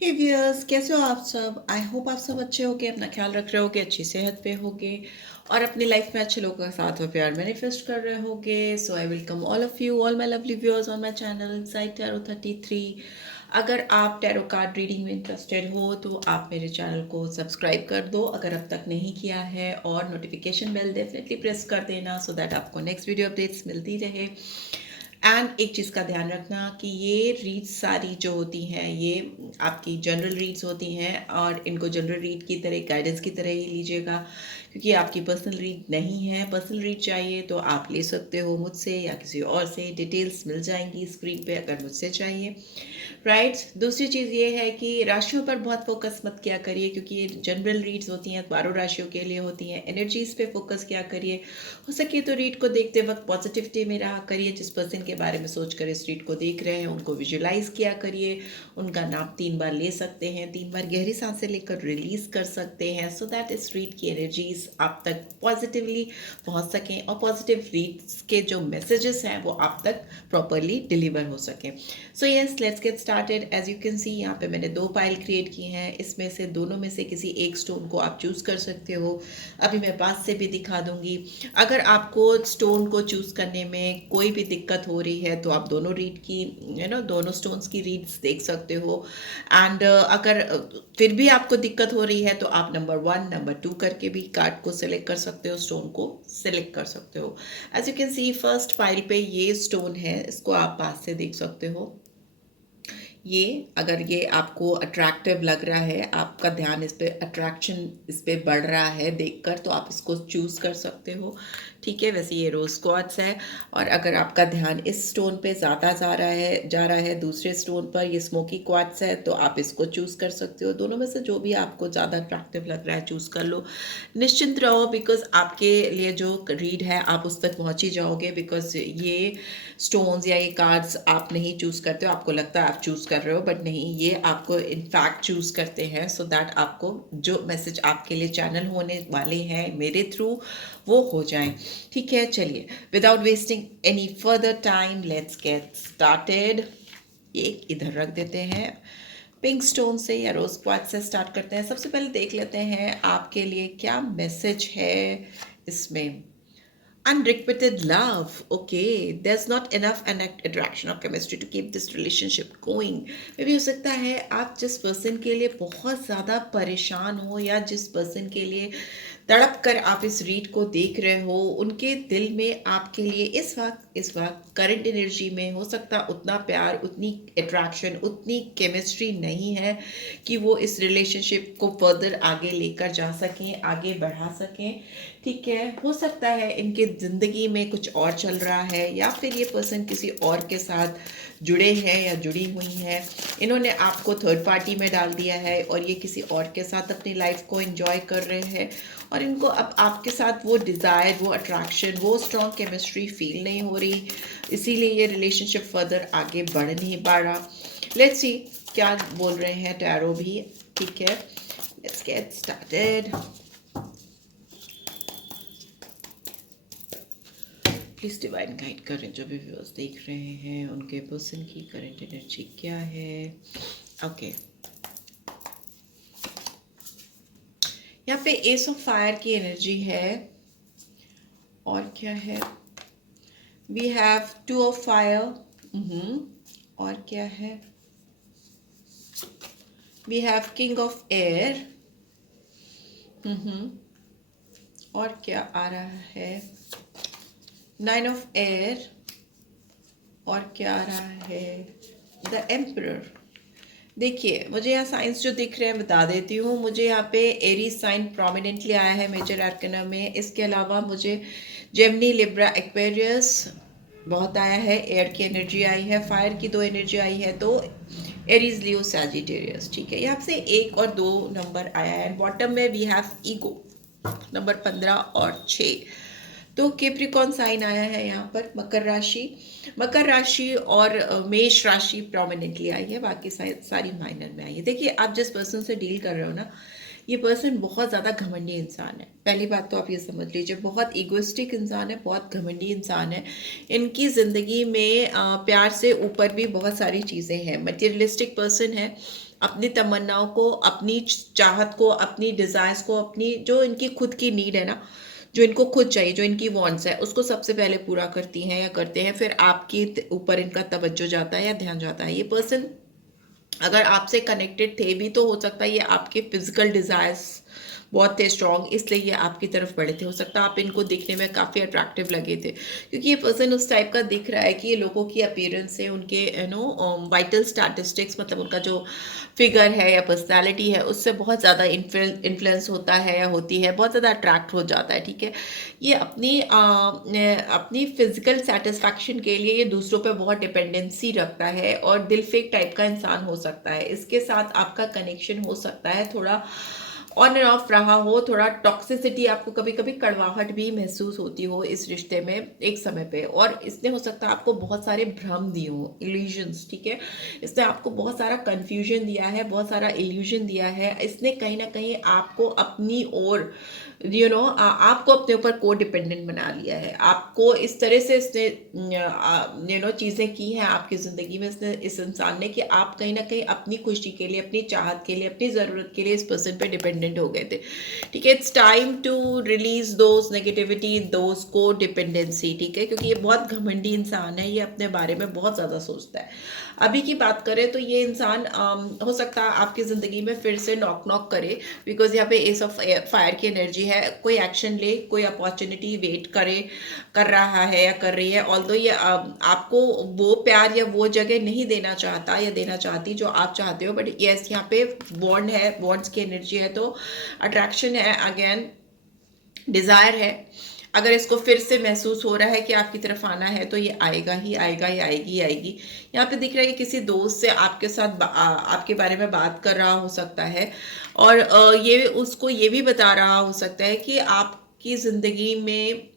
हे viewers, कैसे हो आप सब? आई होप आप सब अच्छे होगे, अपना ख्याल रख रहे होगे, अच्छी सेहत पे होगे और अपनी लाइफ में अच्छे लोगों के साथ और प्यार मैनिफेस्ट कर रहे होगे। So I welcome all of you, all my lovely viewers on my channel inside tarot 33। अगर आप टैरो कार्ड रीडिंग में इंटरेस्टेड हो तो आप मेरे चैनल को सब्सक्राइब कर दो अगर अब तक नहीं किया है, और नोटिफिकेशन बेल डेफिनेटली प्रेस कर देना सो दैट आपको नेक्स्ट वीडियो अपडेट्स मिलती रहे। एंड एक चीज़ का ध्यान रखना कि ये रीड्स सारी जो होती हैं ये आपकी जनरल रीड्स होती हैं, और इनको जनरल रीड की तरह, गाइडेंस की तरह ही लीजिएगा, क्योंकि आपकी पर्सनल रीड नहीं है। पर्सनल रीड चाहिए तो आप ले सकते हो मुझसे या किसी और से, डिटेल्स मिल जाएंगी स्क्रीन पे अगर मुझसे चाहिए। राइट। दूसरी चीज़ ये है कि राशियों पर बहुत फोकस मत किया करिए, क्योंकि ये जनरल रीड्स होती हैं, 12 राशियों के लिए होती हैं। एनर्जीज पे फोकस किया करिए। हो सके तो रीड को देखते वक्त पॉजिटिविटी में रहा करिए। जिस पर्सन के बारे में सोच कर इस रीड को देख रहे हैं उनको विजुलाइज किया करिए। उनका नाम 3 बार ले सकते हैं, 3 बार गहरी सांसें लेकर रिलीज कर सकते हैं, सो दैट इस रीड की एनर्जीज आप तक पॉजिटिवली पहुंच सकें और पॉजिटिव रीड्स के जो मैसेजेस हैं वो आप तक प्रॉपरली डिलीवर हो सकें। So yes, let's get started. As you can see, यहाँ पे मैंने 2 पाइल क्रिएट की हैं। इसमें से दोनों में से किसी एक स्टोन को आप चूज कर सकते हो। अभी मैं पास से भी दिखा दूंगी। अगर आपको स्टोन को चूज करने में कोई भी दिक्कत हो रही है तो आप दोनों रीड की दोनों स्टोन्स की रीड्स देख सकते हो। एंड अगर फिर भी आपको दिक्कत हो रही है तो आप नंबर 1 नंबर 2 करके भी कार्ड को सिलेक्ट कर सकते हो, स्टोन को सिलेक्ट कर सकते हो। As you can see, first pile पे ये स्टोन है, इसको आप पास से देख सकते हो। ये अगर ये आपको अट्रैक्टिव लग रहा है, आपका ध्यान इस पे, अट्रैक्शन इस पे बढ़ रहा है देखकर, तो आप इसको चूज कर सकते हो। ठीक है, वैसे ये रोज क्वार्ट्ज है। और अगर आपका ध्यान इस स्टोन पे ज़्यादा जा रहा है दूसरे स्टोन पर, ये स्मोकी क्वार्ट्ज है, तो आप इसको चूज कर सकते हो। दोनों में से जो भी आपको ज़्यादा अट्रैक्टिव लग रहा है चूज कर लो। निश्चिंत रहो, बिकॉज आपके लिए जो रीड है आप उस तक पहुंच ही जाओगे। बिकॉज ये स्टोन्स या ये कार्ड्स आप नहीं चूज करते हो, आपको लगता है आप चूज कर रहे हो, बट नहीं, ये आपको इनफैक्ट चूज करते हैं सो दैट आपको जो मैसेज आपके लिए चैनल होने वाले हैं मेरे थ्रू वो हो जाएं। ठीक है, चलिए, without wasting any further time let's get started. एक इधर रख देते हैं। पिंक स्टोन से या रोज क्वार्ट्ज से स्टार्ट करते हैं। सबसे पहले देख लेते हैं आपके लिए क्या मैसेज है इसमें। Unrequited love. Okay, there's not enough an attraction or chemistry to keep this relationship going. मे भी हो सकता है आप जिस पर्सन के लिए बहुत ज़्यादा परेशान हो, या जिस पर्सन के लिए तड़प कर आप इस रीड को देख रहे हो, उनके दिल में आपके लिए इस वक्त करंट एनर्जी में हो सकता उतना प्यार, उतनी अट्रैक्शन, उतनी केमिस्ट्री नहीं है कि वो इस रिलेशनशिप को फर्दर आगे लेकर जा सकें, आगे बढ़ा सकें। ठीक है, हो सकता है इनके ज़िंदगी में कुछ और चल रहा है, या फिर ये पर्सन किसी और के साथ जुड़े हैं या जुड़ी हुई हैं। इन्होंने आपको थर्ड पार्टी में डाल दिया है और ये किसी और के साथ अपनी लाइफ को एंजॉय कर रहे हैं, और इनको अब आपके साथ वो डिज़ायर, वो अट्रैक्शन, वो स्ट्रॉन्ग केमिस्ट्री फील नहीं हो रही, इसीलिए ये रिलेशनशिप फर्दर आगे बढ़ नहीं पा रहा। लेट्स सी क्या बोल रहे हैं टैरो भी। ठीक है, let's get started. Please divine guide करें जो भी व्यूअर्स देख रहे हैं, उनके पर्सन की करंट एनर्जी क्या है। ओके, यहाँ पे एस ऑफ फायर की एनर्जी है, और क्या है, वी हैव 2 ऑफ फायर, और क्या है, we have king of air, और क्या आ रहा है, 9 ऑफ एयर, और क्या आ रहा है, द एम्परर। देखिए, मुझे यहाँ साइंस जो दिख रहे हैं बता देती हूँ। मुझे यहाँ पे एरीज साइन प्रोमिनेंटली आया है मेजर आर्कना में। इसके अलावा मुझे जेमिनी, लिब्रा, एक्वेरियस बहुत आया है, एयर की एनर्जी आई है, फायर की 2 एनर्जी आई है, तो एरीज, लियो, सैजिटेरियस। ठीक है, यहाँ से 1 और 2 नंबर आया है। बॉटम में वी हैव ईगो, नंबर 15 और 6। तो केप्रिकॉन साइन आया है यहाँ पर, मकर राशि और मेष राशि प्रोमिनेंटली आई है, बाकी सारी माइनर में आई है। देखिए, आप जिस पर्सन से डील कर रहे हो ना, ये पर्सन बहुत ज़्यादा घमंडी इंसान है। पहली बात तो आप ये समझ लीजिए, बहुत इगोइस्टिक इंसान है, बहुत घमंडी इंसान है। इनकी ज़िंदगी में प्यार से ऊपर भी बहुत सारी चीज़ें हैं। मटेरियलिस्टिक पर्सन है, अपनी तमन्नाओं को, अपनी चाहत को, अपनी डिज़ायर्स को, अपनी जो इनकी खुद की नीड है ना, जो इनको खुद चाहिए, जो इनकी वांट्स है, उसको सबसे पहले पूरा करती हैं या करते हैं। फिर आपके ऊपर इनका तवज्जो जाता है या ध्यान जाता है। ये पर्सन अगर आपसे कनेक्टेड थे भी तो हो सकता है ये आपके फिजिकल डिज़ायर्स बहुत थे स्ट्रॉन्ग, इसलिए ये आपकी तरफ बढ़े थे। हो सकता है आप इनको दिखने में काफ़ी अट्रैक्टिव लगे थे, क्योंकि ये पर्सन उस टाइप का दिख रहा है कि ये लोगों की अपीयरेंस से, उनके वाइटल स्टैटिस्टिक्स, मतलब उनका जो फिगर है या पर्सनैलिटी है, उससे बहुत ज़्यादा इन्फ्लुएंस होता है या होती है, बहुत ज़्यादा अट्रैक्ट हो जाता है। ठीक है, ये अपनी फिजिकल सेटिस्फैक्शन के लिए ये दूसरों पे बहुत डिपेंडेंसी रखता है और दिल फेक टाइप का इंसान हो सकता है। इसके साथ आपका कनेक्शन हो सकता है थोड़ा ऑन एंड ऑफ रहा हो, थोड़ा टॉक्सिसिटी, आपको कभी कभी कड़वाहट भी महसूस होती हो इस रिश्ते में एक समय पे। और इसने हो सकता है आपको बहुत सारे भ्रम दिए हो, इल्यूजन्स। ठीक है, इसने आपको बहुत सारा कंफ्यूजन दिया है, बहुत सारा इल्यूजन दिया है। इसने कहीं ना कहीं आपको अपनी ओर आपको अपने ऊपर को डिपेंडेंट बना लिया है। आपको इस तरह से इसने चीज़ें की हैं आपकी ज़िंदगी में, इसने, इस इंसान ने, कि आप कहीं ना कहीं अपनी खुशी के लिए, अपनी चाहत के लिए, अपनी ज़रूरत के लिए इस पर्सन पे डिपेंडेंट हो गए थे। ठीक है, it's time to release those negativity, those codependency. ठीक है, क्योंकि ये बहुत घमंडी इंसान है, ये अपने बारे में बहुत ज़्यादा सोचता है। अभी की बात करें तो ये इंसान हो सकता है आपकी ज़िंदगी में फिर से नॉक नॉक करे, बिकॉज यहाँ पे एस ऑफ फायर की एनर्जी है। कोई एक्शन ले, कोई अपॉर्चुनिटी वेट करे, कर रहा है या कर रही है। ऑल्दो ये आपको वो प्यार या वो जगह नहीं देना चाहता या देना चाहती जो आप चाहते हो, बट यस यहाँ पे बॉन्ड है, बॉन्ड्स की एनर्जी है, तो अट्रैक्शन है, अगेन डिज़ायर है। अगर इसको फिर से महसूस हो रहा है कि आपकी तरफ आना है तो ये आएगा ही आएगा, ही आएगी ही आएगी। यहाँ पे दिख रहा है कि किसी दोस्त से आपके साथ आपके बारे में बात कर रहा हो सकता है, और ये उसको ये भी बता रहा हो सकता है कि आपकी ज़िंदगी में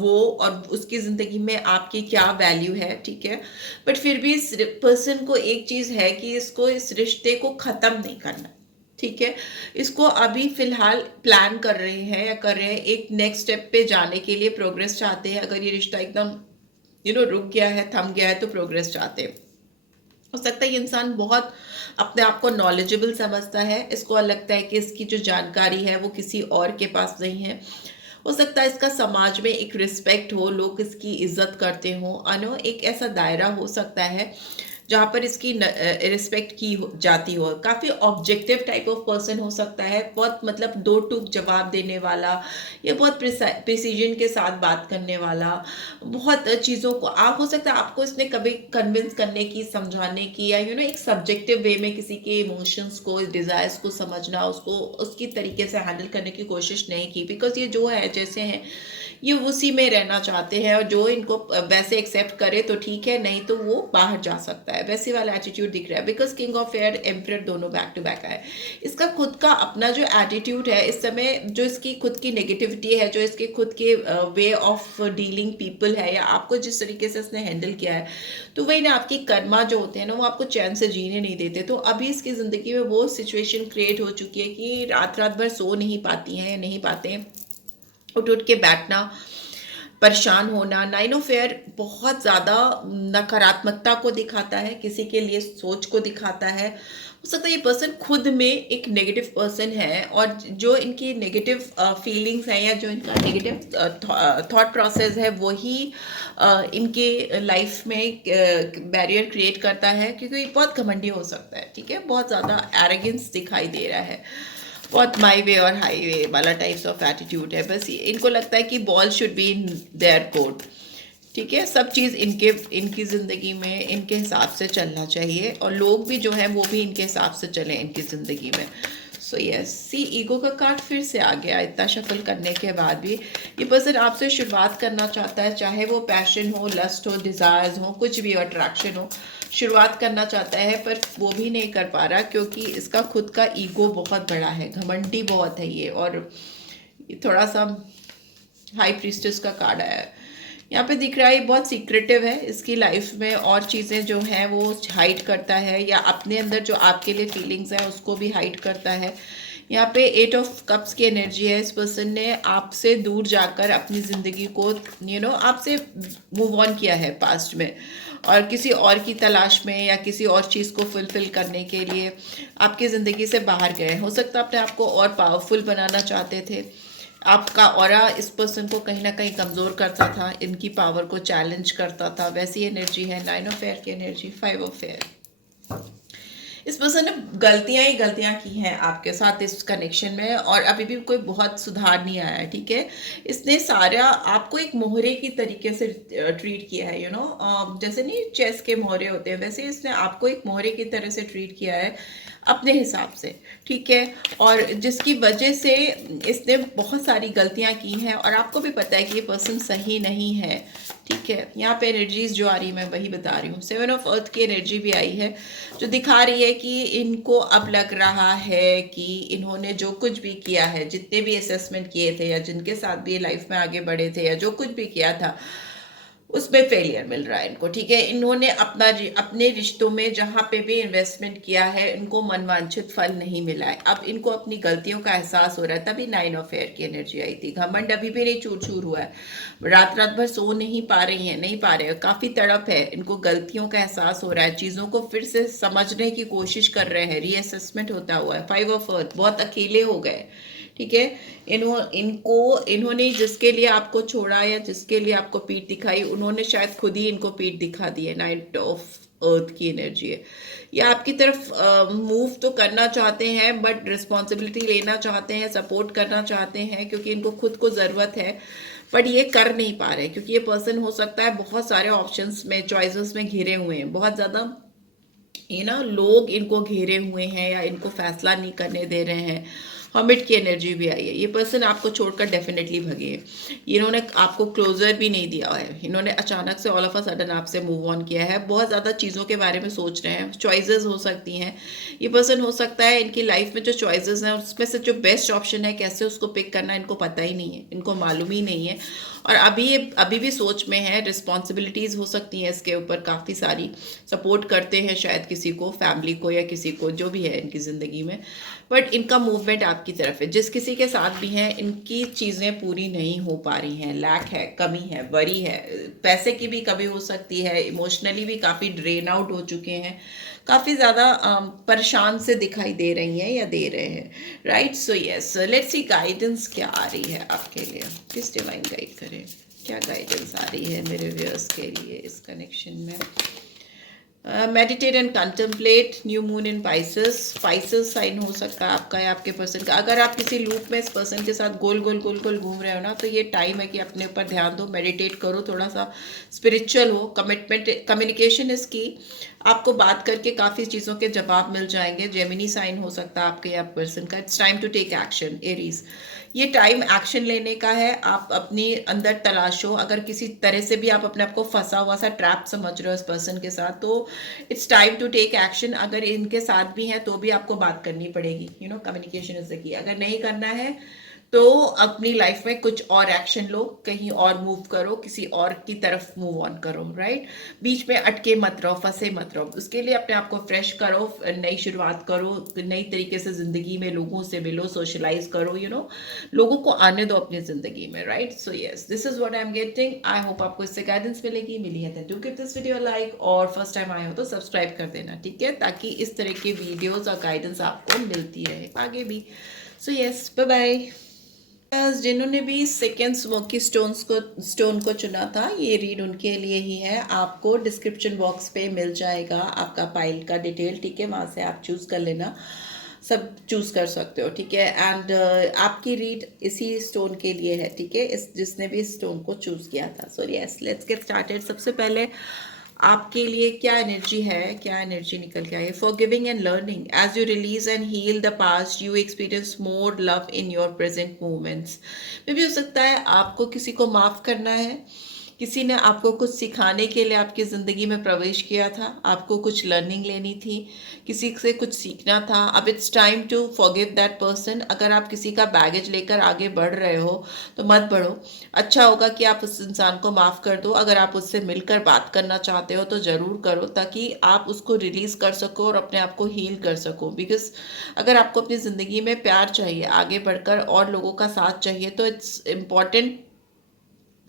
वो और उसकी ज़िंदगी में आपकी क्या वैल्यू है। ठीक है, बट फिर भी इस पर्सन को एक चीज़ है कि इसको इस रिश्ते को ख़त्म नहीं करना। ठीक है, इसको अभी फिलहाल प्लान कर रहे हैं या कर रहे हैं एक नेक्स्ट स्टेप पे जाने के लिए, प्रोग्रेस चाहते हैं। अगर ये रिश्ता एकदम रुक गया है, थम गया है, तो प्रोग्रेस चाहते हैं। हो सकता है ये इंसान बहुत अपने आप को नॉलेजेबल समझता है, इसको लगता है कि इसकी जो जानकारी है वो किसी और के पास नहीं है। हो सकता है इसका समाज में एक रिस्पेक्ट हो, लोग इसकी इज्जत करते हो, एक ऐसा दायरा हो सकता है जहाँ पर इसकी रिस्पेक्ट की जाती हो। काफ़ी ऑब्जेक्टिव टाइप ऑफ पर्सन हो सकता है, बहुत मतलब दो टूक जवाब देने वाला, या बहुत प्रिसीजन के साथ बात करने वाला, बहुत चीज़ों को आप, हो सकता है आपको इसने कभी कन्विंस करने की, समझाने की, या एक सब्जेक्टिव वे में किसी के इमोशंस को, डिज़ायर्स को समझना, उसको उसकी तरीके से हैंडल करने की कोशिश नहीं की। बिकॉज ये जो है, जैसे हैं, ये उसी में रहना चाहते हैं, और जो इनको वैसे एक्सेप्ट करे तो ठीक है, नहीं तो वो बाहर जा सकता है, वैसे वाला एटीट्यूड दिख रहा है। Because king of air, emperor दोनों बैक टू बैक आए। इसका खुद का अपना जो एटीट्यूड है इस समय, जो इसकी खुद की नेगेटिविटी है, जो इसके खुद के वे ऑफ डीलिंग पीपल है, या आपको जिस तरीके से इसने हैंडल किया है, तो वही ना आपकी कर्मा जो होते हैं ना, वो आपको चैन से जीने नहीं देते। तो अभी इसकी ज़िंदगी में वो सिचुएशन क्रिएट हो चुकी है कि रात रात भर सो नहीं पाती हैं या नहीं पाते हैं, उठ उठ के बैठना, परेशान होना। नाइन ऑफ एयर बहुत ज़्यादा नकारात्मकता को दिखाता है, किसी के लिए सोच को दिखाता है। हो सकता है ये पर्सन खुद में एक नेगेटिव पर्सन है, और जो इनकी नेगेटिव फीलिंग्स हैं, या जो इनका नेगेटिव थॉट प्रोसेस है, वही इनके लाइफ में बैरियर क्रिएट करता है, क्योंकि बहुत घमंडी हो सकता है। ठीक है, बहुत ज़्यादा एरोगेंस दिखाई दे रहा है, बहुत माई वे और हाईवे वाला टाइप्स ऑफ एटीट्यूड है। बस इनको लगता है कि ball should be in their court. ठीक है, सब चीज़ इनकी ज़िंदगी में इनके हिसाब से चलना चाहिए, और लोग भी जो हैं वो भी इनके हिसाब से चलें इनकी ज़िंदगी में। सो यस, सी ईगो का कार्ड फिर से आ गया। इतना शफल करने के बाद भी ये पर्सन आपसे शुरुआत करना चाहता है, चाहे वो पैशन हो, लस्ट हो, डिज़ायर्स हो, कुछ भी अट्रैक्शन हो, शुरुआत करना चाहता है, पर वो भी नहीं कर पा रहा, क्योंकि इसका खुद का ईगो बहुत बड़ा है, घमंडी बहुत है ये, और थोड़ा सा हाई प्रीस्टेस का कार्ड आया है। यहाँ पे दिख रहा है बहुत सीक्रेटिव है, इसकी लाइफ में और चीज़ें जो हैं वो हाइड करता है, या अपने अंदर जो आपके लिए फीलिंग्स हैं उसको भी हाइड करता है। यहाँ पे 8 ऑफ कप्स की एनर्जी है। इस पर्सन ने आपसे दूर जाकर अपनी ज़िंदगी को आपसे मूव ऑन किया है पास्ट में, और किसी और की तलाश में या किसी और चीज़ को फुलफिल करने के लिए आपकी ज़िंदगी से बाहर गए। हो सकता है अपने आप को और पावरफुल बनाना चाहते थे। आपका ऑरा इस पर्सन को कहीं ना कहीं कमज़ोर करता था, इनकी पावर को चैलेंज करता था। वैसी एनर्जी है 9 ऑफ एयर की एनर्जी, 5 ऑफ एयर। इस पर्सन ने गलतियां ही गलतियां की हैं आपके साथ इस कनेक्शन में, और अभी भी कोई बहुत सुधार नहीं आया है, ठीक है। इसने सारा आपको एक मोहरे की तरीके से ट्रीट किया है, जैसे नहीं चेस के मोहरे होते हैं, वैसे इसने आपको एक मोहरे की तरह से ट्रीट किया है अपने हिसाब से, ठीक है। और जिसकी वजह से इसने बहुत सारी गलतियां की हैं, और आपको भी पता है कि ये पर्सन सही नहीं है, ठीक है। यहाँ पे एनर्जीज जो आ रही है मैं वही बता रही हूँ। 7 ऑफ अर्थ की एनर्जी भी आई है, जो दिखा रही है कि इनको अब लग रहा है कि इन्होंने जो कुछ भी किया है, जितने भी असेसमेंट किए थे या जिनके साथ भी ये लाइफ में आगे बढ़े थे या जो कुछ भी किया था, उसमें फेलियर मिल रहा है इनको, ठीक है। इन्होंने अपने रिश्तों में जहां पे भी इन्वेस्टमेंट किया है, इनको मनवांछित फल नहीं मिला है। अब इनको अपनी गलतियों का एहसास हो रहा है, तभी 9 ऑफ एयर की एनर्जी आई थी। घमंड अभी भी नहीं चूर चूर हुआ है, रात रात भर सो नहीं पा रही हैं, नहीं पा रहे, काफी तड़प है इनको, गलतियों का एहसास हो रहा है, चीजों को फिर से समझने की कोशिश कर रहे हैं, रीअसेसमेंट होता हुआ है। 5 ऑफ अर्थ, बहुत अकेले हो गए, ठीक है। इन्होंने जिसके लिए आपको छोड़ा या जिसके लिए आपको पीठ दिखाई, उन्होंने शायद खुद ही इनको पीठ दिखा दी है। 9 ऑफ अर्थ की एनर्जी है। ये आपकी तरफ मूव तो करना चाहते हैं, बट रिस्पॉन्सिबिलिटी लेना चाहते हैं, सपोर्ट करना चाहते हैं, क्योंकि इनको खुद को ज़रूरत है, बट ये कर नहीं पा रहे, क्योंकि ये पर्सन हो सकता है बहुत सारे ऑप्शंस में, चॉइसेस में घिरे हुए हैं, बहुत ज़्यादा लोग इनको घेरे हुए हैं या इनको फैसला नहीं करने दे रहे हैं। हर्मिट की एनर्जी भी आई है। ये पर्सन आपको छोड़कर डेफिनेटली भगे। इन्होंने आपको क्लोजर भी नहीं दिया है, इन्होंने अचानक से ऑल ऑफ अ सडन आपसे मूव ऑन किया है। बहुत ज़्यादा चीज़ों के बारे में सोच रहे हैं, चॉइसेस हो सकती हैं। ये पर्सन हो सकता है इनकी लाइफ में जो चॉइसेस हैं उसमें से जो बेस्ट ऑप्शन है कैसे उसको पिक करना इनको पता ही नहीं है, इनको मालूम ही नहीं है, और अभी भी सोच में है। रिस्पॉन्सिबिलिटीज़ हो सकती हैं इसके ऊपर काफ़ी सारी, सपोर्ट करते हैं शायद किसी को, फैमिली को या किसी को, जो भी है इनकी ज़िंदगी में, बट इनका मूवमेंट आपकी तरफ है। जिस किसी के साथ भी हैं इनकी चीज़ें पूरी नहीं हो पा रही हैं, लैक है, कमी है, वरी है, पैसे की भी कमी हो सकती है, इमोशनली भी काफ़ी ड्रेन आउट हो चुके हैं, काफ़ी ज़्यादा परेशान से दिखाई दे रही हैं या दे रहे हैं, right. So yes, let's see guidance क्या आ रही है आपके लिए, किस डिवाइन गाइड करें, क्या गाइडेंस आ रही है मेरे व्यूअर्स के लिए इस कनेक्शन में। Meditate and contemplate, new moon in Pisces, Pisces sign हो सकता है आपका या आपके पर्सन का। अगर आप किसी लूप में इस पर्सन के साथ गोल गोल गोल गोल घूम रहे हो ना, तो ये टाइम है कि अपने ऊपर ध्यान दो, मेडिटेट करो, थोड़ा सा स्पिरिचुअल हो, कमिटमेंट, कम्युनिकेशन इज की। आपको बात करके काफ़ी चीज़ों के जवाब मिल जाएंगे। जेमिनी साइन हो सकता है आपके या पर्सन का। It's time to take action, Aries. ये टाइम एक्शन लेने का है, आप अपनी अंदर तलाशो। अगर किसी तरह से भी आप अपने आप को फंसा हुआ सा ट्रैप समझ रहे हो इस पर्सन के साथ, तो it's time to take action. अगर इनके साथ भी हैं तो भी आपको बात करनी पड़ेगी, कम्युनिकेशन इज द की। अगर नहीं करना है तो अपनी लाइफ में कुछ और एक्शन लो, कहीं और मूव करो, किसी और की तरफ मूव ऑन करो, राइट। बीच में अटके मत रहो, फंसे मत रहो। उसके लिए अपने आप को फ्रेश करो, नई शुरुआत करो, नई तरीके से जिंदगी में लोगों से मिलो, सोशलाइज करो, लोगों को आने दो अपनी जिंदगी में, right. So yes, this is what I am getting. I hope आपको इससे गाइडेंस मिलेगी। मिली है तो do give this video like, और फर्स्ट टाइम आए हो तो सब्सक्राइब कर देना, ठीक है, ताकि इस तरह की वीडियोज और गाइडेंस आपको मिलती रहे आगे भी। So yes, bye bye. जिन्होंने भी सेकेंड स्मोकी स्टोन को चुना था, ये रीड उनके लिए ही है। आपको डिस्क्रिप्शन बॉक्स पे मिल जाएगा आपका पाइल का डिटेल, ठीक है, वहाँ से आप चूज़ कर लेना, सब चूज़ कर सकते हो, ठीक है। एंड आपकी रीड इसी स्टोन के लिए है, ठीक है, इस जिसने भी इस स्टोन को चूज़ किया था। सो यस, लेट्स गेट स्टार्टेड। सबसे पहले आपके लिए क्या एनर्जी है, क्या एनर्जी निकल के आई है। Forgiving and learning, as you release and heal the past you experience more love in your present moments. मे भी हो सकता है आपको किसी को माफ़ करना है, किसी ने आपको कुछ सिखाने के लिए आपकी ज़िंदगी में प्रवेश किया था, आपको कुछ लर्निंग लेनी थी, किसी से कुछ सीखना था। अब it's time to forgive that person. अगर आप किसी का बैगेज लेकर आगे बढ़ रहे हो तो मत बढ़ो, अच्छा होगा कि आप उस इंसान को माफ़ कर दो। अगर आप उससे मिलकर बात करना चाहते हो तो ज़रूर करो, ताकि आप उसको रिलीज़ कर सको और अपने आप को हील कर सको। बिकॉज अगर आपको अपनी ज़िंदगी में प्यार चाहिए, आगे बढ़कर और लोगों का साथ चाहिए, तो इट्स इम्पॉर्टेंट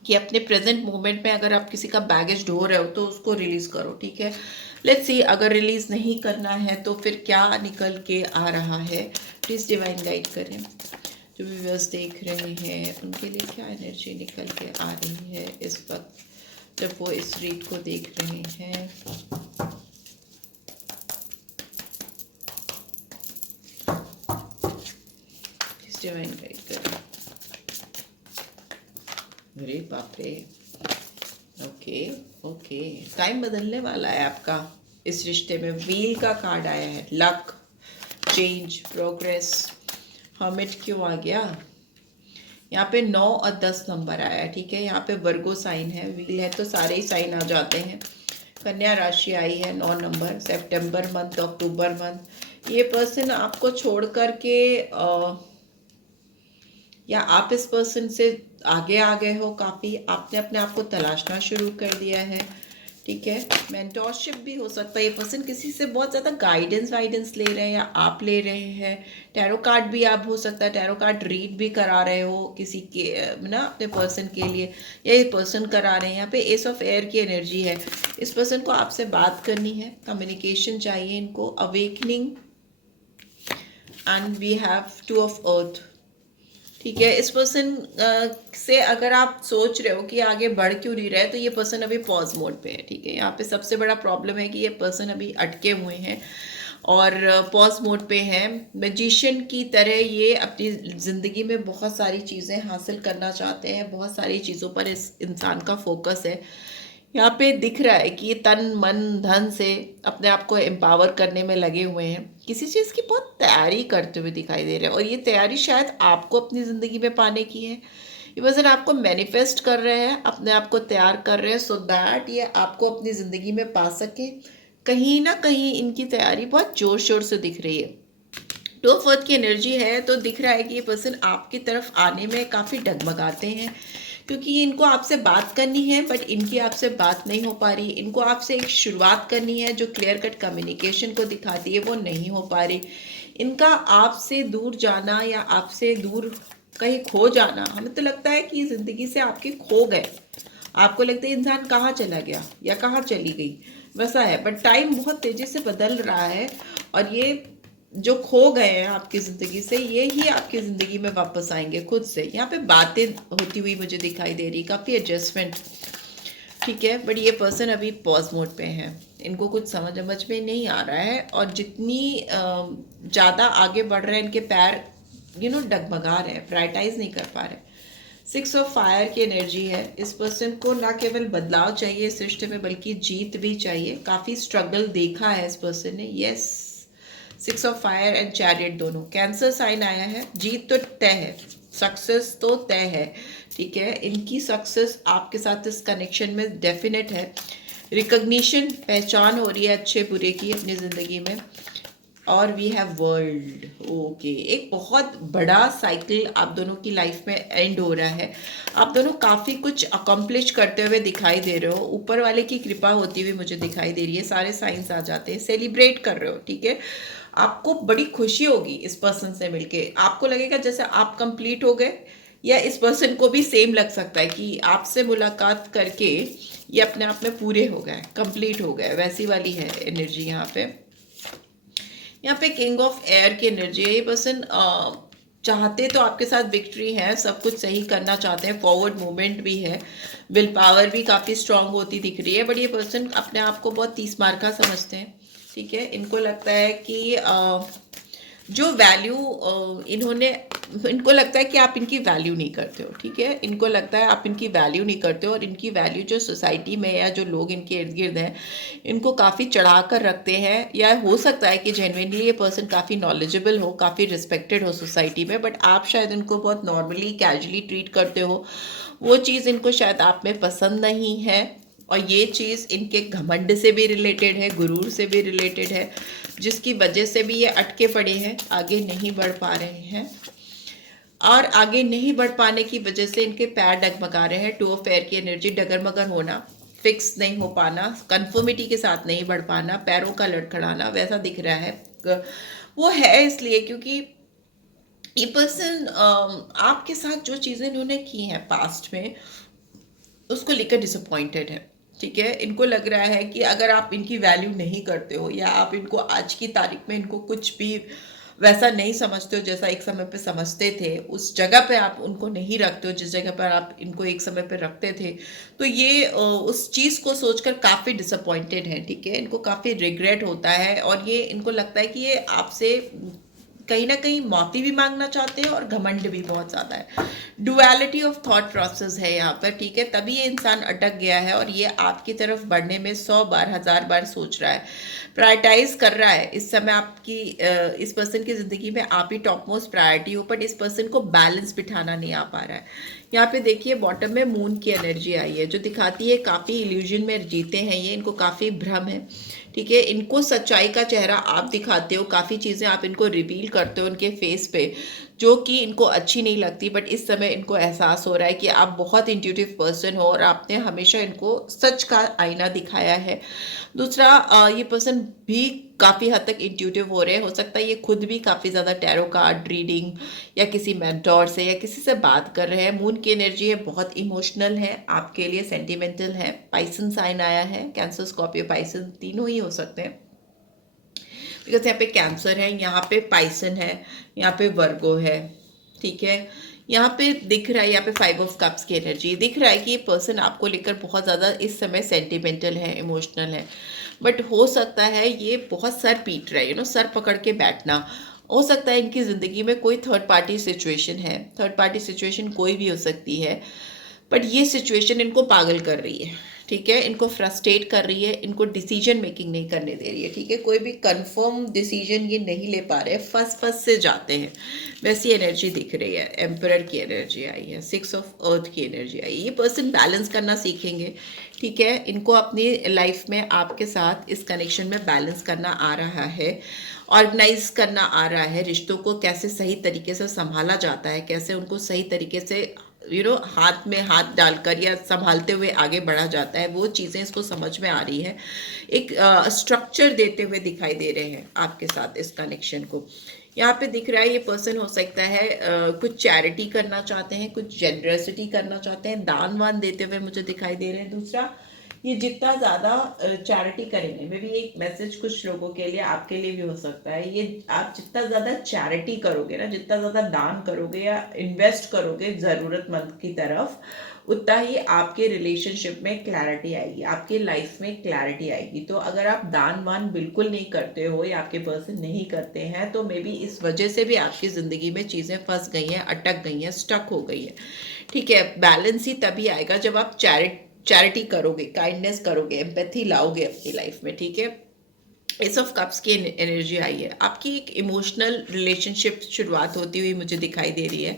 कि अपने प्रेजेंट मोमेंट में अगर आप किसी का बैगेज ढो रहे हो तो उसको रिलीज करो, ठीक है। लेट्स सी अगर रिलीज नहीं करना है तो फिर क्या निकल के आ रहा है, प्लीज डिवाइन गाइड करें। जो व्यूअर्स देख रहे हैं उनके लिए क्या एनर्जी निकल के आ रही है इस वक्त जब वो इस रीड को देख रहे हैं। प्लीज डिवाइन गाइड करें। अरे बाप रे, ओके ओके, टाइम बदलने वाला है आपका इस रिश्ते में। व्हील का कार्ड आया है, लक, चेंज, प्रोग्रेस। हर्मिट क्यों आ गया? यहाँ पे 9 और 10 नंबर आया है, ठीक है। यहाँ पे वर्गो साइन है, व्हील है तो सारे ही साइन आ जाते हैं। कन्या राशि आई है 9 नंबर, सितंबर मंथ, अक्टूबर मंथ। ये पर्सन आपको छोड़ करके या आप इस पर्सन से आगे आ गए हो, काफ़ी आपने अपने आप को तलाशना शुरू कर दिया है, ठीक है। मेंटोरशिप भी हो सकता है, ये पर्सन किसी से बहुत ज़्यादा गाइडेंस ले रहे हैं या आप ले रहे हैं। टैरो कार्ड भी आप हो सकता है, टैरो कार्ड रीड भी करा रहे हो किसी के ना अपने पर्सन के लिए, या ये पर्सन करा रहे हैं। यहाँ पे एस ऑफ एयर की एनर्जी है, इस पर्सन को आपसे बात करनी है, कम्युनिकेशन चाहिए इनको, awakening, and we have 2 of earth, ठीक है। इस पर्सन से अगर आप सोच रहे हो कि आगे बढ़ क्यों नहीं रहे, तो ये पर्सन अभी पॉज मोड पे है, ठीक है। यहाँ पे सबसे बड़ा प्रॉब्लम है कि ये पर्सन अभी अटके हुए हैं और पॉज मोड पे हैं। मैजिशियन की तरह ये अपनी ज़िंदगी में बहुत सारी चीज़ें हासिल करना चाहते हैं, बहुत सारी चीज़ों पर इस इंसान का फोकस है। यहाँ पे दिख रहा है कि ये तन मन धन से अपने आप को एम्पावर करने में लगे हुए हैं, किसी चीज़ की बहुत तैयारी करते हुए दिखाई दे रहे हैं। और ये तैयारी शायद आपको अपनी ज़िंदगी में पाने की है। ये पर्सन आपको मैनिफेस्ट कर रहे हैं, अपने आप को तैयार कर रहे हैं सो दैट ये आपको अपनी ज़िंदगी में पा सके। कहीं ना कहीं इनकी तैयारी बहुत जोर शोर से दिख रही है। 2 ऑफ अर्थ की एनर्जी है तो दिख रहा है कि ये पर्सन आपकी तरफ आने में काफ़ी डगमगाते हैं, क्योंकि इनको आपसे बात करनी है बट इनकी आपसे बात नहीं हो पा रही। इनको आपसे एक शुरुआत करनी है जो क्लियर कट कम्युनिकेशन को दिखाती है, वो नहीं हो पा रही। इनका आपसे दूर जाना या आपसे दूर कहीं खो जाना, हमें तो लगता है कि ज़िंदगी से आपके खो गए। आपको लगता है इंसान कहाँ चला गया या कहाँ चली गई, वैसा है। बट टाइम बहुत तेज़ी से बदल रहा है और ये जो खो गए हैं आपकी ज़िंदगी से, ये ही आपकी ज़िंदगी में वापस आएंगे खुद से। यहाँ पे बातें होती हुई मुझे दिखाई दे रही, काफ़ी एडजस्टमेंट, ठीक है। बट ये पर्सन अभी पॉज मोड पे है, इनको कुछ समझ में नहीं आ रहा है। और जितनी ज़्यादा आगे बढ़ रहे हैं इनके पैर डगमगा रहे हैं, प्रायोरिटाइज नहीं कर पा रहे। 6 ऑफ फायर की एनर्जी है। इस पर्सन को ना केवल बदलाव चाहिए इस रिश्ते में बल्कि जीत भी चाहिए। काफ़ी स्ट्रगल देखा है इस पर्सन ने, yes. 6 of fire and chariot दोनों कैंसर साइन आया है। जीत तो तय है, सक्सेस तो तय है, ठीक है। इनकी सक्सेस आपके साथ इस कनेक्शन में डेफिनेट है। रिकग्निशन, पहचान हो रही है अच्छे बुरे की अपनी ज़िंदगी में। और वी हैव वर्ल्ड, ओके। एक बहुत बड़ा साइकिल आप दोनों की लाइफ में एंड हो रहा है। आप दोनों काफ़ी कुछ अकम्प्लिश करते हुए दिखाई दे रहे हो, ऊपर वाले की कृपा होती हुई मुझे दिखाई दे रही है। सारे साइंस आ जाते हैं, सेलिब्रेट कर रहे हो, ठीक है। आपको बड़ी खुशी होगी इस पर्सन से मिलके, आपको लगेगा जैसे आप कंप्लीट हो गए, या इस पर्सन को भी सेम लग सकता है कि आपसे मुलाकात करके ये अपने आप में पूरे हो गए, कंप्लीट हो गए, वैसी वाली है एनर्जी यहाँ पे। यहाँ पे किंग ऑफ एयर की एनर्जी है। ये पर्सन चाहते तो आपके साथ विक्ट्री है, सब कुछ सही करना चाहते हैं, फॉरवर्ड मूवमेंट भी है, विल पावर भी काफ़ी स्ट्रांग होती दिख रही है। बट ये पर्सन अपने आप को बहुत 30 मार्का समझते हैं, ठीक है। इनको लगता है कि जो वैल्यू इनको लगता है कि आप इनकी वैल्यू नहीं करते हो, ठीक है। इनको लगता है आप इनकी वैल्यू नहीं करते हो, और इनकी वैल्यू जो सोसाइटी में या जो लोग इनके इर्द गिर्द हैं इनको काफ़ी चढ़ा कर रखते हैं। या हो सकता है कि जेन्युइनली ये पर्सन काफ़ी नॉलेजेबल हो, काफ़ी रिस्पेक्टेड हो सोसाइटी में, बट आप शायद इनको बहुत नॉर्मली कैजुअली ट्रीट करते हो। वो चीज़ इनको शायद आप में पसंद नहीं है, और ये चीज़ इनके घमंड से भी रिलेटेड है, गुरूर से भी रिलेटेड है, जिसकी वजह से भी ये अटके पड़े हैं, आगे नहीं बढ़ पा रहे हैं। और आगे नहीं बढ़ पाने की वजह से इनके पैर डगमगा रहे हैं। 2 ऑफ एयर की एनर्जी, डगरमगर होना, फिक्स नहीं हो पाना, कन्फर्मिटी के साथ नहीं बढ़ पाना, पैरों का लड़खड़ाना, वैसा दिख रहा है। वो है इसलिए क्योंकि ये पर्सन आपके साथ जो चीज़ें इन्होंने की हैं पास्ट में, उसको लेकर डिसअपॉइंटेड है। ठीक है, इनको लग रहा है कि अगर आप इनकी वैल्यू नहीं करते हो या आप इनको आज की तारीख में इनको कुछ भी वैसा नहीं समझते हो जैसा एक समय पे समझते थे, उस जगह पे आप उनको नहीं रखते हो जिस जगह पर आप इनको एक समय पे रखते थे, तो ये उस चीज़ को सोचकर काफ़ी डिसअपॉइंटेड है। ठीक है, इनको काफ़ी रिग्रेट होता है और ये इनको लगता है कि ये आपसे कहीं ना कहीं माफी भी मांगना चाहते हैं और घमंड भी बहुत ज्यादा है। डुअलिटी ऑफ थॉट प्रोसेस है यहाँ पर। ठीक है, तभी ये इंसान अटक गया है और ये आपकी तरफ बढ़ने में 100 बार 1000 बार सोच रहा है, प्रायोरिटाइज कर रहा है। इस समय आपकी इस पर्सन की जिंदगी में आप ही टॉप मोस्ट प्रायोरिटी हो, बट इस पर्सन को बैलेंस बिठाना नहीं आ पा रहा है। यहाँ पे देखिए बॉटम में मून की एनर्जी आई है जो दिखाती है काफ़ी इल्यूजन में जीते हैं ये, इनको काफ़ी भ्रम है। ठीक है, इनको सच्चाई का चेहरा आप दिखाते हो, काफ़ी चीज़ें आप इनको रिवील करते हो उनके फेस पे जो कि इनको अच्छी नहीं लगती, बट इस समय इनको एहसास हो रहा है कि आप बहुत इंट्यूटिव पर्सन हो और आपने हमेशा इनको सच का आईना दिखाया है। दूसरा, ये पर्सन भी काफ़ी हद तक इंट्यूटिव हो रहे हैं। हो सकता है ये खुद भी काफ़ी ज़्यादा टैरो कार्ड रीडिंग या किसी मेंटोर से या किसी से बात कर रहे हैं। मून की एनर्जी है, बहुत इमोशनल है, आपके लिए सेंटिमेंटल है। पाइसन साइन आया है, कैंसर स्कॉर्पियो पाइसन तीनों ही हो सकते हैं, बिकॉज यहाँ पे कैंसर है, यहाँ पे पाइसन है, यहाँ पे वर्गो है। ठीक है, यहाँ पे दिख रहा है, यहाँ पे 5 ऑफ कप्स की एनर्जी दिख रहा है कि ये पर्सन आपको लेकर बहुत ज़्यादा इस समय सेंटिमेंटल है, इमोशनल है, बट हो सकता है ये बहुत सर पीट रहा है, सर पकड़ के बैठना। हो सकता है इनकी ज़िंदगी में कोई थर्ड पार्टी सिचुएशन है, थर्ड पार्टी सिचुएशन कोई भी हो सकती है, बट ये सिचुएशन इनको पागल कर रही है। ठीक है, इनको फ्रस्ट्रेट कर रही है, इनको डिसीजन मेकिंग नहीं करने दे रही है। ठीक है, कोई भी कंफर्म डिसीजन ये नहीं ले पा रहे, फंस से जाते हैं, वैसी एनर्जी दिख रही है। एम्परर की एनर्जी आई है, 6 ऑफ अर्थ की एनर्जी आई है। ये पर्सन बैलेंस करना सीखेंगे। ठीक है, इनको अपनी लाइफ में आपके साथ इस कनेक्शन में बैलेंस करना आ रहा है, ऑर्गेनाइज करना आ रहा है। रिश्तों को कैसे सही तरीके से संभाला जाता है, कैसे उनको सही तरीके से हाथ में हाथ डालकर या संभालते हुए आगे बढ़ा जाता है, वो चीज़ें इसको समझ में आ रही है। एक स्ट्रक्चर देते हुए दिखाई दे रहे हैं आपके साथ इस कनेक्शन को। यहाँ पे दिख रहा है ये पर्सन हो सकता है कुछ चैरिटी करना चाहते हैं, कुछ जेनरसिटी करना चाहते हैं, दान वान देते हुए मुझे दिखाई दे रहे हैं। दूसरा, ये जितना ज़्यादा चैरिटी करेंगे, मे भी एक मैसेज कुछ लोगों के लिए, आपके लिए भी हो सकता है, ये आप जितना ज़्यादा चैरिटी करोगे ना, जितना ज़्यादा दान करोगे या इन्वेस्ट करोगे ज़रूरतमंद की तरफ, उतना ही आपके रिलेशनशिप में क्लैरिटी आएगी, आपके लाइफ में क्लैरिटी आएगी। तो अगर आप दान वान बिल्कुल नहीं करते हो या आपके पर्सन नहीं करते हैं, तो मे बी इस वजह से भी आपकी ज़िंदगी में चीज़ें फंस गई हैं, अटक गई हैं, स्टक हो गई हैं। ठीक है, बैलेंस ही तभी आएगा जब आप चैरिटी करोगे, काइंडनेस करोगे, एम्पैथी लाओगे अपनी लाइफ में। ठीक है, एस ऑफ कप्स की एनर्जी आई है, आपकी एक इमोशनल रिलेशनशिप शुरुआत होती हुई मुझे दिखाई दे रही है।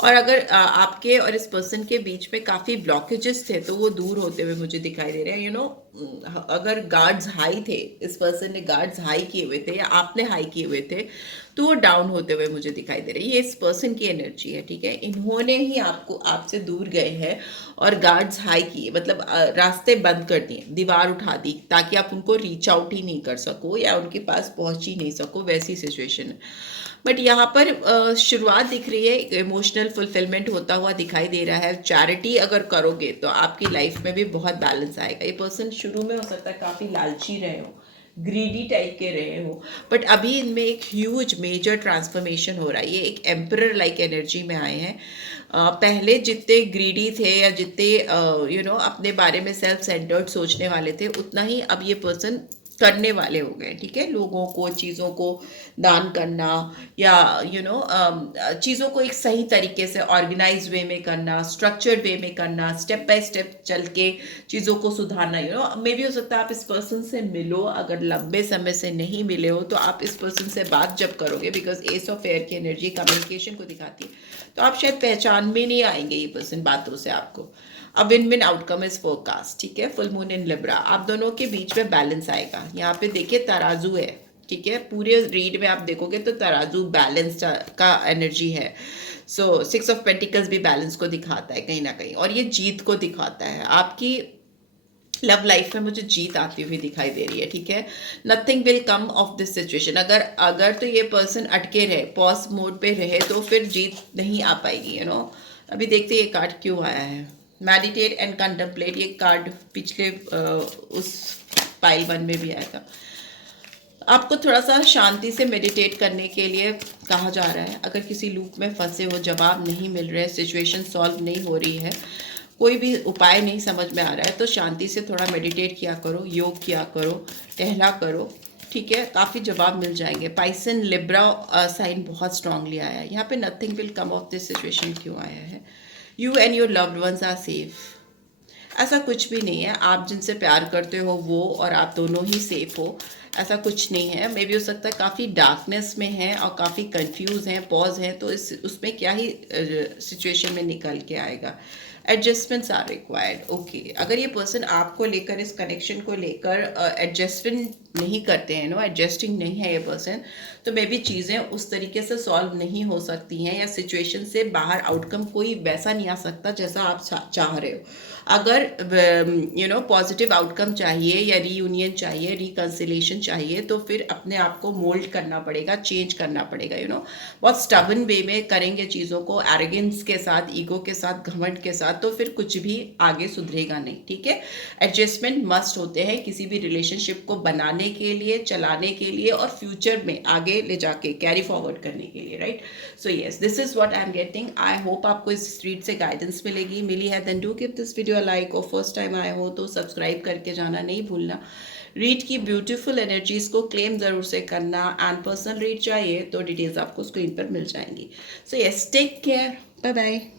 और अगर आपके और इस पर्सन के बीच में काफ़ी ब्लॉकेजेस थे तो वो दूर होते हुए मुझे दिखाई दे रहे हैं। अगर गार्ड्स हाई थे, इस पर्सन ने गार्ड्स हाई किए हुए थे या आपने हाई किए हुए थे, तो वो डाउन होते हुए मुझे दिखाई दे रही है। ये इस पर्सन की एनर्जी है। ठीक है, इन्होंने ही आपको आपसे दूर गए हैं और गार्ड्स हाई किए, मतलब रास्ते बंद कर दिए, दीवार उठा दी ताकि आप उनको रीच आउट ही नहीं कर सको या उनके पास पहुंच ही नहीं सको, वैसी सिचुएशन है। बट यहाँ पर शुरुआत दिख रही है, इमोशनल फुलफिलमेंट होता हुआ दिखाई दे रहा है। चैरिटी अगर करोगे तो आपकी लाइफ में भी बहुत बैलेंस आएगा। ये पर्सन शुरू में हो सकता है काफ़ी लालची रहे हो, ग्रीडी टाइप के रहे हो, बट अभी इनमें एक ह्यूज मेजर ट्रांसफॉर्मेशन हो रहा है। ये एक एम्परर लाइक एनर्जी में आए हैं। पहले जितने ग्रीडी थे या जितने अपने बारे में सेल्फ सेंटर्ड सोचने वाले थे, उतना ही अब ये पर्सन करने वाले हो गए। ठीक है, लोगों को, चीज़ों को दान करना या चीज़ों को एक सही तरीके से ऑर्गेनाइज वे में करना, स्ट्रक्चर्ड वे में करना, स्टेप बाय स्टेप चल के चीज़ों को सुधारना। मे भी हो सकता है आप इस पर्सन से मिलो, अगर लंबे समय से नहीं मिले हो तो आप इस पर्सन से बात जब करोगे, बिकॉज एस ऑफ एयर की एनर्जी कम्युनिकेशन को दिखाती है, तो आप शायद पहचान में नहीं आएंगे ये पर्सन बातों से आपको। A win win outcome is forecast. ठीक है, फुल मून इन लिब्रा, आप दोनों के बीच में बैलेंस आएगा। यहाँ पे देखिए तराजू है। ठीक है, पूरे रीड में आप देखोगे तो तराजू बैलेंस का एनर्जी है। सो 6 ऑफ पेंटिकल्स भी बैलेंस को दिखाता है कहीं ना कहीं, और ये जीत को दिखाता है। आपकी लव लाइफ में मुझे जीत आती हुई दिखाई दे रही है। ठीक है, nothing will come of this situation. अगर तो ये पर्सन अटके रहे, पॉज मोड पे रहे, तो फिर जीत नहीं आ पाएगी। अभी देखते हैं ये कार्ड क्यों आया है। मेडिटेट एंड कंtemplate, ये कार्ड पिछले उस पाइल 1 में भी आया था। आपको थोड़ा सा शांति से मेडिटेट करने के लिए कहा जा रहा है। अगर किसी लूप में फंसे हो, जवाब नहीं मिल रहे, सिचुएशन सॉल्व नहीं हो रही है, कोई भी उपाय नहीं समझ में आ रहा है, तो शांति से थोड़ा मेडिटेट किया करो, योग किया करो, टहला करो, ठीक है, काफ़ी जवाब मिल जाएंगे। पाइसन लिब्रा साइन बहुत स्ट्रांगली आया है यहाँ पे। Nothing will come of this situation क्यों आया है? You and your loved ones are safe. ऐसा कुछ भी नहीं है, आप जिनसे प्यार करते हो वो और आप दोनों ही सेफ हो, ऐसा कुछ नहीं है। मे भी हो सकता है काफ़ी डार्कनेस में है और काफ़ी कंफ्यूज हैं, पॉज हैं, तो इस उसमें क्या ही सिचुएशन में निकल के आएगा। Adjustments are required. ओके, अगर ये पर्सन आपको लेकर, इस कनेक्शन को लेकर एडजस्टमेंट नहीं करते हैं, नो एडजस्टिंग नहीं है ये पर्सन, तो मे बी चीज़ें उस तरीके से सॉल्व नहीं हो सकती हैं, या सिचुएशन से बाहर आउटकम कोई वैसा नहीं आ सकता जैसा आप चाह रहे हो। अगर पॉजिटिव आउटकम चाहिए या रीयूनियन चाहिए, रिकन्सिलेशन चाहिए, तो फिर अपने आप को मोल्ड करना पड़ेगा, चेंज करना पड़ेगा। बहुत स्टबन वे में करेंगे चीज़ों को, एरोगेंस के साथ, ईगो के साथ, घमंड के साथ, तो फिर कुछ भी आगे सुधरेगा नहीं, ठीक है। एडजस्टमेंट मस्ट होते हैं किसी भी रिलेशनशिप को बनाने के लिए, चलाने के लिए, और फ्यूचर में आगे ले जाके कैरी फॉरवर्ड करने के लिए, right. So yes, this is what I am getting. I hope आपको इस स्ट्रीट से गाइडेंस मिली है। Then do give this video like, और फर्स्ट टाइम आए हो तो सब्सक्राइब करके जाना नहीं भूलना। रीड की ब्यूटीफुल एनर्जीज को क्लेम जरूर से करना, एंड पर्सनल रीड चाहिए तो डिटेल्स आपको स्क्रीन पर मिल जाएंगी। So yes, take care, bye bye.